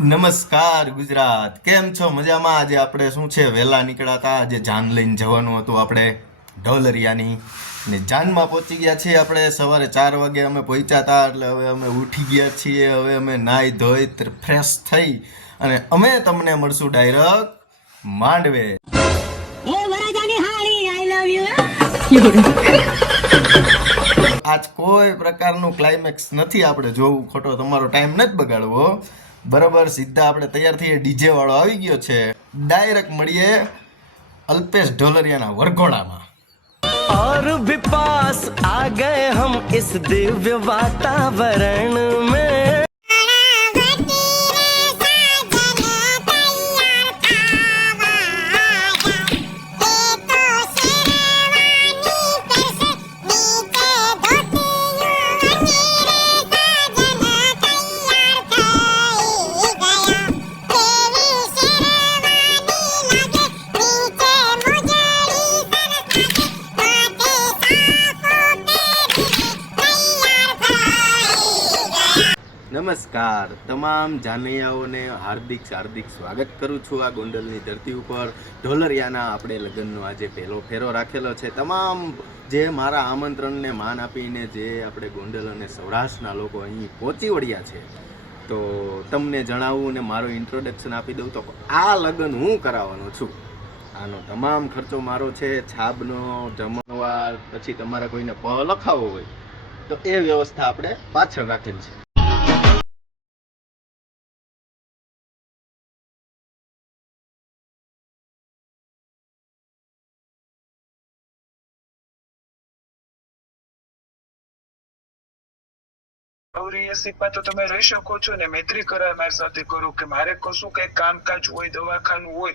નમસ્કાર ગુજરાત. કેમ છો? મજામાં? આજે આપણે શું છે? વહેલા નીકળાતા. આજે જાન લઈને જવાનું હતું આપણે ઢોલરિયાની. ને જાનમાં પહોંચી ગયા છીએ આપણે. સવારે ચાર વાગે અમે પહોંચ્યા હતા એટલે હવે અમે ઉઠી ગયા છીએ. હવે અમે નાહી ધોઈ ફ્રેશ થઈ અને અમે તમને મળશું ડાયરેક્ટ માંડવે. આજ કોઈ પ્રકારનું ક્લાઇમેક્સ નથી આપણે જોવું. ખોટો તમારો ટાઈમ નથી બગાડવો. બરાબર સીધા આપણે તૈયાર થઈએ ડીજે વાળો આવી ગયો છે ડાયરેક્ટ મળીએ અલ્પેશ ઢોલરિયાના વરઘોડામાં और भी पास आ गए हम इस दिव्य वातावरण में નમસ્કાર. તમામ જાનૈયાઓને હાર્દિક હાર્દિક સ્વાગત કરું છું આ ગોંડલની ધરતી ઉપર. ઢોલરિયાના આપણે લગ્નનો આજે પહેલો ફેરો રાખેલો છે. તમામ જે મારા આમંત્રણને માન આપીને જે આપણે ગોંડલ અને સૌરાષ્ટ્રના લોકો અહીં પહોંચી વળ્યા છે, તો તમને જણાવું ને મારો ઇન્ટ્રોડક્શન આપી દઉં તો આ લગ્ન હું કરાવવાનો છું. આનો તમામ ખર્ચો મારો છે, છાબનો, જમણવાર, પછી તમારે કોઈને લખાવો હોય, તો એ વ્યવસ્થા આપણે પાછળ રાખેલ છે. ગૌરી સિપા તો તમે રહી શકો છો ને મૈત્રી કરાય મારી સાથે કરો કે મારે કશું કઈ કામકાજ હોય દવાખાનું હોય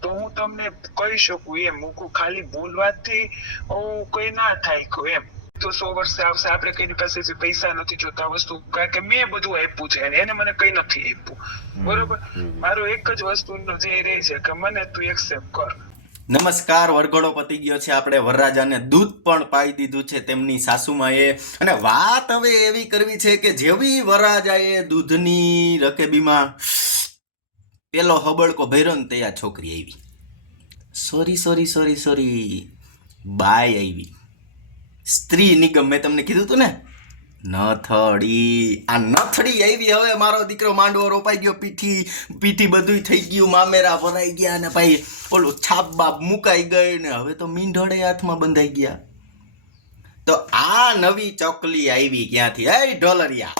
તો હું તમને કહી શકું એમ. હું ખાલી બોલવાથી હું કઈ ના થાય એમ. તો સો વર્ષે આવશે આપણે કઈ પાસેથી પૈસા નથી જોતા વસ્તુ કારણ કે મેં બધું આપ્યું છે અને એને મને કઈ નથી આપ્યું. બરોબર? મારો એક જ વસ્તુનો જે રહે છે કે મને તું એક્સેપ્ટ કર. નમસ્કાર, વરઘોડો પતી ગયો છે. આપણે વરરાજાને દૂધ પણ પાઈ દીધું છે તેમની સાસુમાએ. અને વાત હવે એવી કરવી છે કે જેવી વરરાજાએ દૂધની રકેબીમાં પેલો હબળકો ભર્યો ને તે છોકરી આવી. Sorry sorry sorry sorry bye આવી. સ્ત્રી નિગમ, મેં તમને કીધું તું ને? નથડી આ નથડી આવી. હવે મારો દીકરો માંડવો રોપાઈ ગયો. પીઠી પીઠી બધું થઈ ગયું. મામેરા ભરાઈ ગયા અને ભાઈ ઓલું છાપ બાપ મુકાઈ ગયો ને હવે તો મીંઢળે હાથમાં બંધાઈ ગયા. તો આ નવી ચોકલી આવી ક્યાંથી? એ ઢોલરિયા.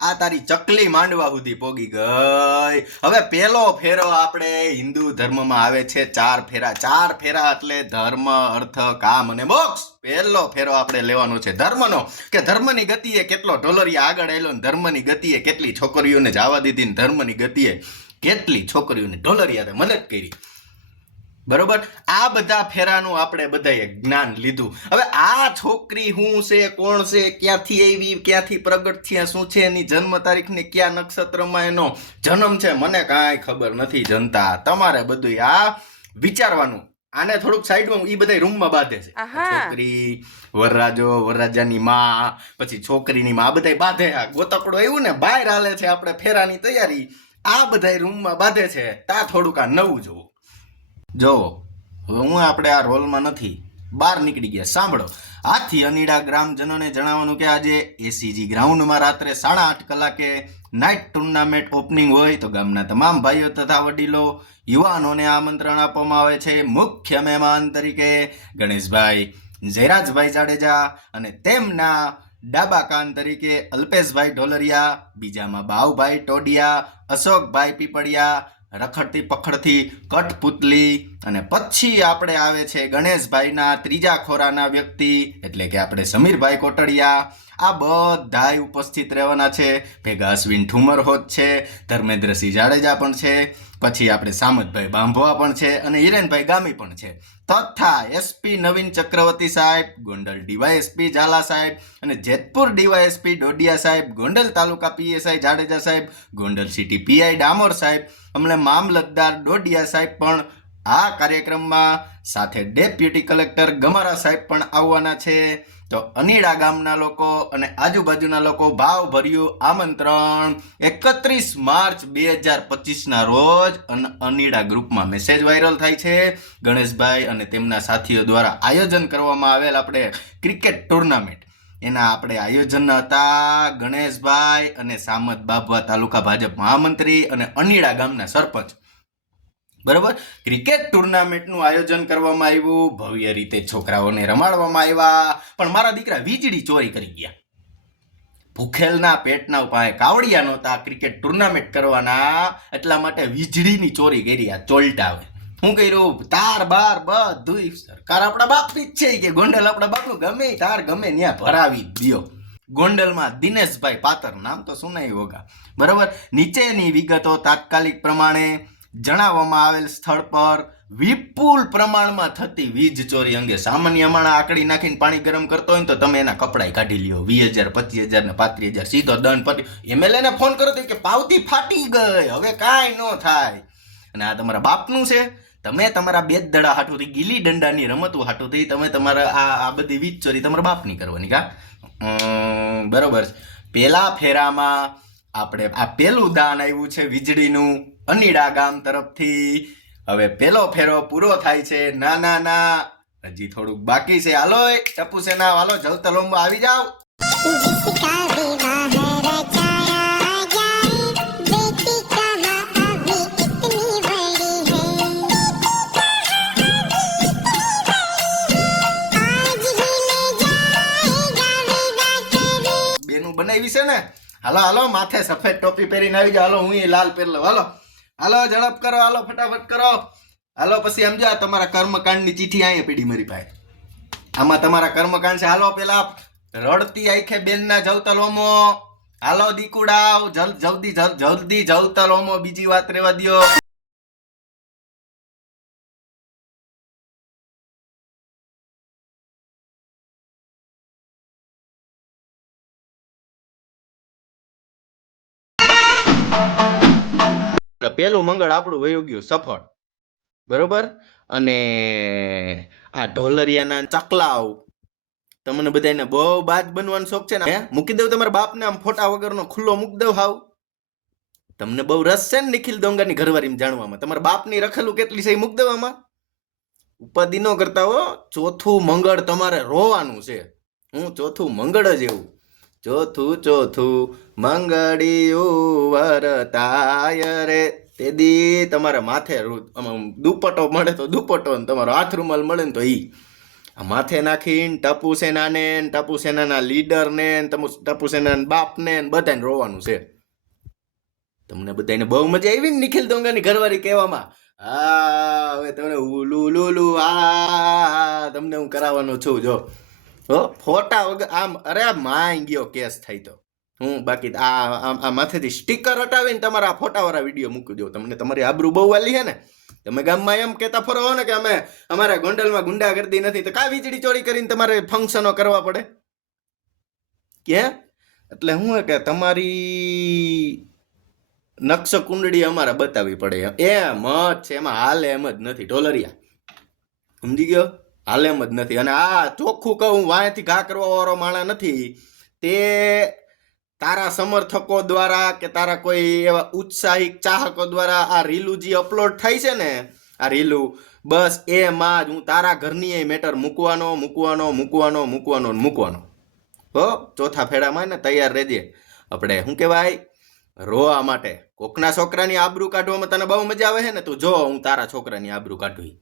આ તારી ચકલી માંડવા સુધી પોગી ગઈ. હવે પહેલો ફેરો આપણે હિન્દુ ધર્મમાં આવે છે ચાર ફેરા. ચાર ફેરા એટલે ધર્મ, અર્થ, કામ અને મોક્ષ. પહેલો ફેરો આપણે લેવાનો છે ધર્મનો, કે ધર્મની ગતિએ કેટલો ઢોલરિયા આગળ આવેલો ને ધર્મની ગતિએ કેટલી છોકરીઓને જવા દીધી ને ધર્મની ગતિએ કેટલી છોકરીઓને ઢોલરિયાએ મદદ કરી. બરોબર? આ બધા ફેરાનું આપણે બધાએ જ્ઞાન લીધું. હવે આ છોકરી શું છે કોણ છે ક્યાંથી આવી ક્યાંથી પ્રગટ થયા શું છે એની જન્મ તારીખ ને કયા નક્ષત્રમાં એનો જન્મ છે મને કાંઈ ખબર નથી જનતા. તમારે બધું આ વિચારવાનું. આને થોડુંક સાઈડમાં એ બધા રૂમમાં બાંધે છે. છોકરી વરરાજો વરરાજાની માં પછી છોકરીની માં આ બધા બાંધે આ ગોતકડો એવું ને બહાર હાલે છે આપણે ફેરાની તૈયારી. આ બધા રૂમમાં બાંધે છે. તા થોડુંક આ નવું જોવું. જોવો હવે હું આપણે આ રોલમાં નથી. બહાર નીકળી ગયા. સાંભળો. આથી અનીડા ગ્રામજનોને જણાવવાનું કે આજે એસીજી ગ્રાઉન્ડમાં રાત્રે સાડા આઠ કલાકે નાઇટ ટુર્નામેન્ટ ઓપનિંગ હોય તો ગામના તમામ ભાઈઓ તથા વડીલો યુવાનોને આમંત્રણ આપવામાં આવે છે. મુખ્ય મહેમાન તરીકે ગણેશભાઈ જયરાજભાઈ જાડેજા અને તેમના ડાબા કાન તરીકે અલ્પેશભાઈ ઢોલરિયા, બીજામાં બાવભાઈ ટોડિયા, અશોકભાઈ પીપળિયા રખડતી પખડતી કઠપુતલી અને પછી આપણે આવે છે ગણેશભાઈના ત્રીજા ખોરાના વ્યક્તિ, એટલે કે આપણે સમીરભાઈ કોટડિયા. આ બધાય ઉપસ્થિત રહેવાના છે. ભેગા અશ્વિન ઠુમર હોત છે ધર્મેન્દ્રસિંહ જાડેજા પણ છે, પછી આપણે સામતભાઈ બાંભવા પણ છે અને હિરેનભાઈ ગામી પણ છે. તથા એસપી નવીન ચક્રવર્તી સાહેબ, ગોંડલ ડીવાયએસપી ઝાલા સાહેબ અને જેતપુર ડીવાયએસપી ડોડિયા સાહેબ, ગોંડલ તાલુકા પીએસઆઈ જાડેજા સાહેબ, ગોંડલ સિટી પીઆઈ ડામોર સાહેબ, અમને મામલતદાર ડોડિયા સાહેબ પણ આ કાર્યક્રમમાં સાથે ડેપ્યુટી કલેક્ટર ગમારા સાહેબ પણ આવવાના છે. તો અનીડા ગામના લોકો અને આજુબાજુના લોકો ભાવભર્યું આમંત્રણ. એકત્રીસ માર્ચ બે હજાર પચીસના રોજ અન- અનીડા ગ્રુપમાં મેસેજ વાયરલ થાય છે. ગણેશભાઈ અને તેમના સાથીઓ દ્વારા આયોજન કરવામાં આવેલ આપણે ક્રિકેટ ટુર્નામેન્ટ. એના આપણે આયોજન હતા. ગણેશભાઈ અને સામત બાબવા તાલુકા ભાજપ મહામંત્રી અને અનીડા ગામના સરપંચ. બરાબર? ક્રિકેટ ટુર્નામેન્ટનું આયોજન કરવામાં આવ્યું. ભવ્ય રીતે છોકરાઓને રમાડવામાં આવ્યા. પણ મારા દીકરા વીજળી ચોરી કરી ગયા. ભૂખેલના પેટના ઉપાય કાવડિયા નહોતા ક્રિકેટ ટુર્નામેન્ટ કરવાના. એટલા માટે વીજળીની ચોરી કરી આ ચોલટાવે. હું કર્યું? તાર બાર બધું સરકાર આપણા બાપની જ છે કે ગોંડલ આપણા બાપનું ગમે તાર ગમે ત્યાં ભરાવી દો ગોંડલમાં દિનેશભાઈ પાતર, નામ તો સુનાઈ હોગા. બરાબર? નીચેની વિગતો તાત્કાલિક પ્રમાણે જણાવવામાં આવેલ સ્થળ પર વિપુલ પ્રમાણમાં થતી વીજ ચોરી અંગે સામાન્ય માણસ આકડી નાખીને પાણી ગરમ કરતો હોય ને તો તમે એના કપડાય કાઢી લ્યો. વીસ હજાર, પચીસ હજાર ને પાંત્રીસ હજાર, સીધો દંડ પતી એમએલએ ને ફોન કરો તો કે પાવતી ફાટી ગઈ, હવે કાંઈ ન થાય. અને આ તમારા બાપનું છે. તમે તમારા બે દડા હાટુથી ગીલી દંડાની રમતું હાટુથી તમે તમારા આ આ બધી વીજ ચોરી તમારા બાપની કરવાની કા? બરોબર પહેલા ફેરામાં આપણે આ પહેલું દાન આવ્યું છે વીજળીનું. અનીડા ગામ તરફથી. હવે પેલો ફેરો પૂરો થાય છે. ના ના ના. હજી થોડુંક બાકી છે. હાલો ટપુ સેના હાલો જલતલોંબો આવી જાવ બેનું બનાવી છે ને? હાલો હાલો, માથે સફેદ ટોપી પહેરીને આવી જાવ હાલો, હું લાલ પહેરલો. હાલો. હાલો, ઝડપ કરો, હાલો, ફટાફટ કરો. હાલો, પછી સમજો તમારા કર્મકાંડની ચીઠી અહીંયા પીડી મારી પાસે આમાં તમારા કર્મકાંડ છે. હાલો, પેલા રડતી આંખે બેનના જવતલોમો હાલો દીકુડાવ જલ, જલ્દી, જલ- જલ્દી જવતલોમો બીજી વાત રહેવા દ્યો. પેલું મંગળ આપણું વયું ગયું સફળ. બરોબર? અને આ ઢોલરિયાના ચકલાવ. તમને બધાને બહુ બાદ બનવાનો શોખ છે ને? મૂકી દઉં તમારા બાપને આમ ફોટા વગરનો ખુલ્લો મૂકી દઉં હાવ. તમને બહુ રસ છે ને નિખિલ દોંગાની ઘરવાળીમાં જાણવામાં? તમારા બાપની રખેલું કેટલી છે એ મૂકી દેવામાં ઉપાધિ ન કરતા હો. ચોથું મંગળ તમારે રોવાનું છે. હું ચોથું મંગળ જ એવું. ચોથું ચોથું મંગળિયું વરતાય રે. તે દી તમારે માથે દુપટ્ટો મળે તો દુપટ્ટો ને તમારો હાથ રૂમાલ મળે ને તો આ માથે નાખીને ટપુ સેનાને ટપુ સેનાના લીડરને ટપુ સેનાના બાપને બધાને રોવાનું છે. તમને બધાને બહુ મજા આવી ને નિખિલ દોંગાની ઘરવાળી કહેવામાં? હા, હવે તમને ઉલુ લુલુ આ તમને હું કરાવવાનો છું, જો. હો, ફોટા વગર આમ અરે આ ગયો કેસ થાય તો. હું બાકી આ આ માથેથી સ્ટીકર હટાવીને તમારા ફોટાવાળા વીડિયો મૂકી દો તમને તમારી આબરૂ બહુ વાલી છે ને? તમે ગામમાં એમ કહેતા ફરો ને કે અમે અમારા ગોંડલમાં ગુંડાગર્દી નથી, તો કા વીજળી ચોરી કરીને તમારે ફંક્શનો કરવા પડે? કે? એટલે હે કે તમારી નક્ષ કુંડળી અમારે બતાવવી પડે. એમ જ છે, એમાં હાલ એમ જ નથી. ઢોલરિયા, સમજી ગયો? હાલ એમ જ નથી. અને આ ચોખ્ખું કહું વાંયથી ઘા કરવા વાળો માણા નથી. તે તારા સમર્થકો દ્વારા કે તારા કોઈ એવા ઉત્સાહિક ચાહકો દ્વારા આ રીલું જે અપલોડ થાય છે ને, આ રીલું, બસ એમાં જ હું તારા ઘરની એ મેટર મૂકવાનો મૂકવાનો મૂકવાનો મૂકવાનો મૂકવાનો. હો, ચોથા ફેડામાં ને તૈયાર રહેજે. આપણે શું કહેવાય? રોવા માટે. કોકના છોકરાની આબરૂ કાઢવામાં તને બહુ મજા આવે છે ને, તું જો હું તારા છોકરાની આબરૂ કાઢવી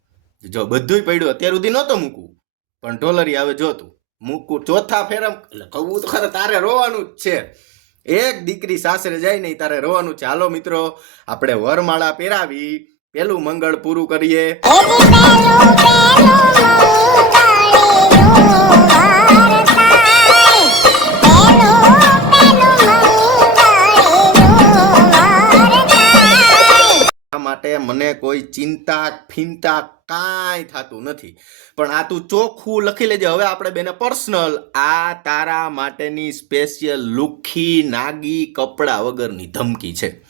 જો બધુંય પડ્યું, અત્યાર સુધી નહોતો મૂકવું. પણ ઢોલરી આવે જો તું. મૂકું ચોથા ફેરમ એટલે કહું તો ખરે તારે રોવાનું જ છે. એક દીકરી સાસરે જાય નહીં તારે રોવાનું હાલો મિત્રો આપણે વરમાળા પહેરાવી પેલું મંગળ પૂરું કરીએ માટે મને કોઈ ચિંતા ફિંતા કાંઈ થતું નથી. પણ આ તું ચોખ્ખું લખી લેજે. હવે આપણે બેને પર્સનલ આ તારા માટેની સ્પેશિયલ લુખી, નાગી કપડાં વગરની ધમકી છે.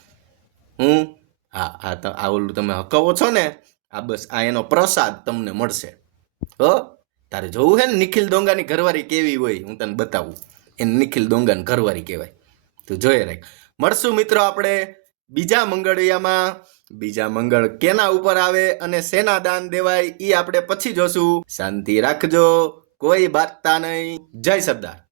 હું, હા આ આ ઓલું તમે હકવો છો ને, આ બસ, આ એનો પ્રસાદ તમને મળશે. હો? તારે જોવું હે ને નિખિલ દોંગાની ઘરવાળી કેવી હોય, હું તને બતાવું. એને નિખિલ દોંગાની ઘરવાળી કહેવાય. તું જોઈએ રાખ. મળશું મિત્રો આપણે બીજા મંગળિયામાં, બીજા મંગળ કેના ઉપર આવે અને સેના દાન દેવાય એ આપણે પછી જોશું. શાંતિ રાખજો, કોઈ બાતતા નહીં. જય સરદાર.